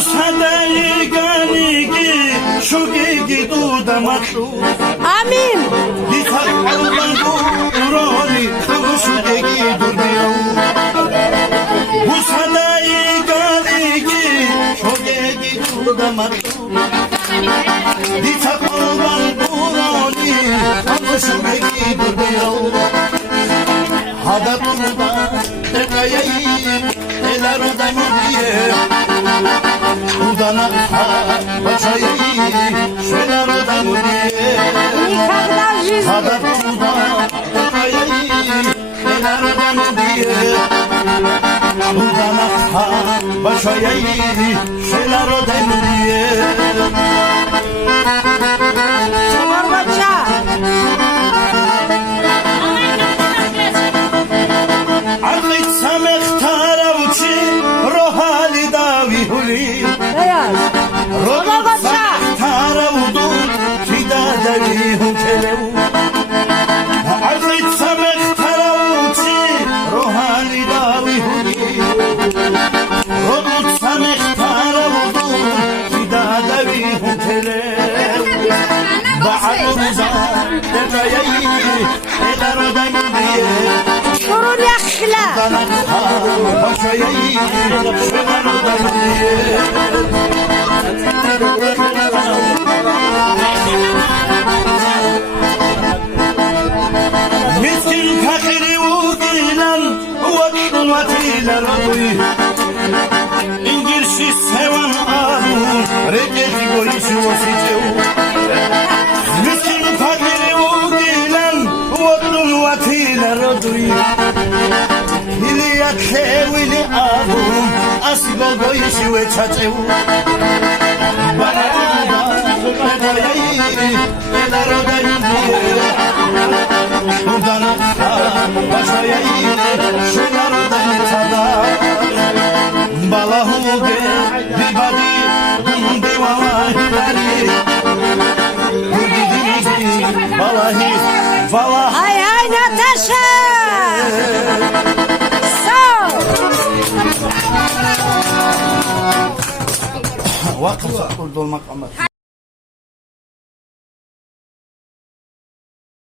صدای گانگی شوگی دودا ماتو آمین دیخار قلبان رولی شوگی دوردیو صدای گانگی شوگی دودا ماتو دیخار قلبان رولی شوگی دوردیو هذا طوبى تقيي إلى رضا مديه ودنا بشاي شلا رضا مديه هذا طوبى تقيي إلى رضا مديه ودنا بشاي شلا رضا مديه شرون يخلى مسكين فخري وقيلا وقوتي لرضي انجرشي سوان آهون رجعتي قوليش وسيتو مسكين فخري وقيلا وقوتي لرضي إلي أكويلي آهون أسيبو قوليش وچاتو هاي هاي ناتاشا وقف كل دول مقامات